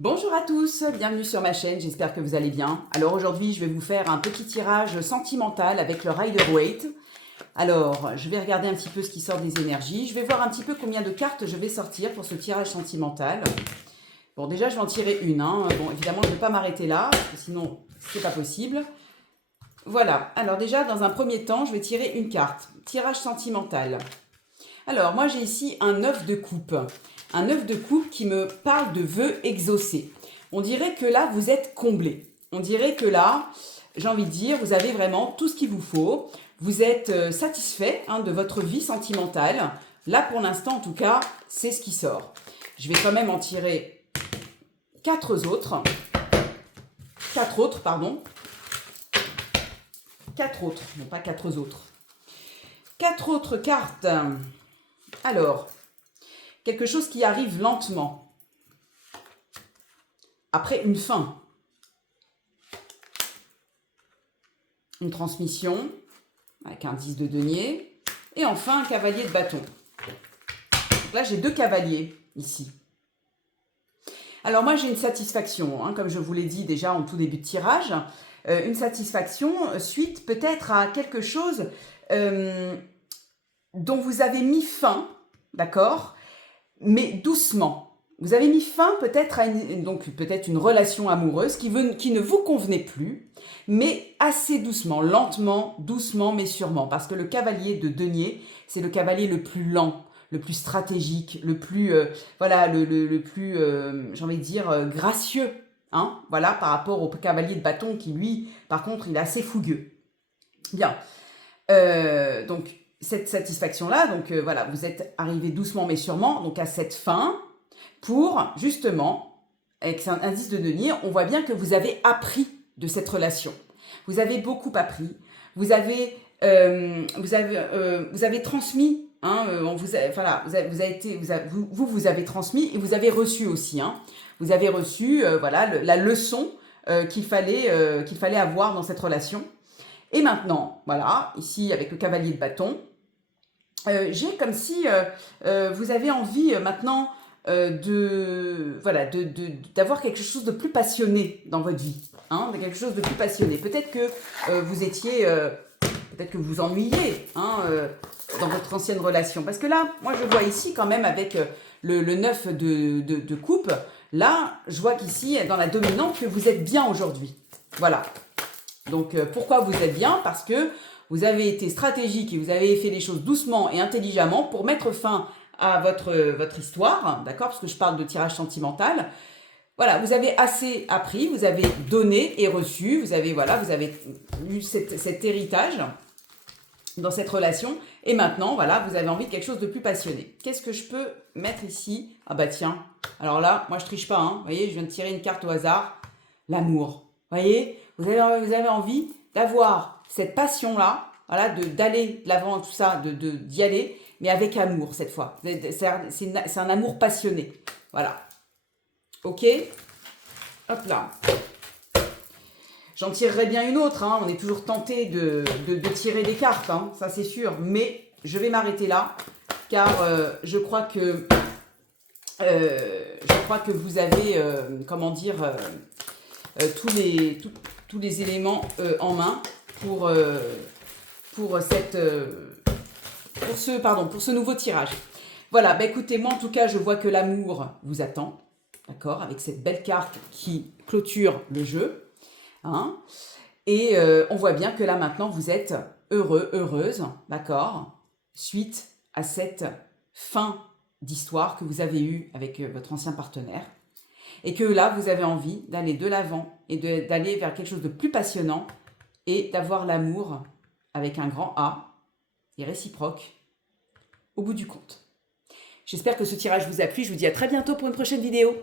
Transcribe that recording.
Bonjour à tous, bienvenue sur ma chaîne, j'espère que vous allez bien. Alors aujourd'hui, je vais vous faire un petit tirage sentimental avec le Rider-Waite. Alors, je vais regarder un petit peu ce qui sort des énergies. Je vais voir un petit peu combien de cartes je vais sortir pour ce tirage sentimental. Bon, déjà, je vais en tirer une. Bon, évidemment, je ne vais pas m'arrêter là, parce que sinon, c'est pas possible. Voilà, alors déjà, dans un premier temps, je vais tirer une carte. Tirage sentimental. Alors, moi, j'ai ici un 9 de coupe. Un 9 de coupe qui me parle de vœux exaucés. On dirait que là, vous êtes comblé. On dirait que là, j'ai envie de dire, vous avez vraiment tout ce qu'il vous faut. Vous êtes satisfait de votre vie sentimentale. Là, pour l'instant, en tout cas, c'est ce qui sort. Je vais quand même en tirer 4 autres. 4 autres, pardon. 4 autres, non pas 4 autres. 4 autres cartes. Alors, quelque chose qui arrive lentement. Après une fin. Une transmission, avec un 10 de denier. Et enfin, un cavalier de bâton. Donc là, j'ai 2 cavaliers, ici. Alors moi, j'ai une satisfaction, comme je vous l'ai dit déjà en tout début de tirage. Une satisfaction suite peut-être à quelque chose dont vous avez mis fin, d'accord, mais doucement. Vous avez mis fin peut-être à une relation amoureuse qui ne vous convenait plus, mais assez doucement, lentement, doucement, mais sûrement. Parce que le cavalier de denier, c'est le cavalier le plus lent, le plus stratégique, le plus, le plus, j'ai envie de dire, gracieux. Voilà, par rapport au cavalier de bâton qui, lui, par contre, il est assez fougueux. Bien. Donc, cette satisfaction-là, voilà, vous êtes arrivé doucement mais sûrement donc à cette fin pour, justement, avec un indice de denier, on voit bien que vous avez appris de cette relation. Vous avez beaucoup appris. Vous avez transmis. Vous avez transmis et vous avez reçu aussi. Vous avez reçu la leçon qu'il fallait avoir dans cette relation. Et maintenant, voilà, ici avec le cavalier de bâton, j'ai comme si vous avez envie maintenant d'avoir quelque chose de plus passionné dans votre vie, de quelque chose de plus passionné. Peut-être que peut-être que vous ennuyez dans votre ancienne relation. Parce que là, moi je vois ici quand même avec le 9 de coupe, là, je vois qu'ici, dans la dominante, que vous êtes bien aujourd'hui. Voilà. Donc, pourquoi vous êtes bien? Parce que vous avez été stratégique et vous avez fait les choses doucement et intelligemment pour mettre fin à votre histoire, d'accord? Parce que je parle de tirage sentimental. Voilà, vous avez assez appris, vous avez donné et reçu, vous avez eu cet héritage dans cette relation. Et maintenant, voilà, vous avez envie de quelque chose de plus passionné. Qu'est-ce que je peux mettre ici? Ah bah tiens, alors là, moi je triche pas, Vous voyez, je viens de tirer une carte au hasard. L'amour. Vous voyez, vous avez envie d'avoir cette passion-là, voilà, d'aller de l'avant, tout ça, d'y aller, mais avec amour cette fois. C'est un amour passionné. Voilà. Ok? Hop là. J'en tirerai bien une autre. On est toujours tenté de tirer des cartes, ça c'est sûr. Mais je vais m'arrêter là, car je crois que vous avez, tous les éléments en main pour ce nouveau tirage. Voilà, écoutez, moi en tout cas, je vois que l'amour vous attend, d'accord, avec cette belle carte qui clôture le jeu. Et on voit bien que là maintenant, vous êtes heureux, heureuse, d'accord, suite à cette fin d'histoire que vous avez eue avec votre ancien partenaire. Et que là, vous avez envie d'aller de l'avant et d'aller vers quelque chose de plus passionnant et d'avoir l'amour avec un grand A et réciproque au bout du compte. J'espère que ce tirage vous a plu. Je vous dis à très bientôt pour une prochaine vidéo.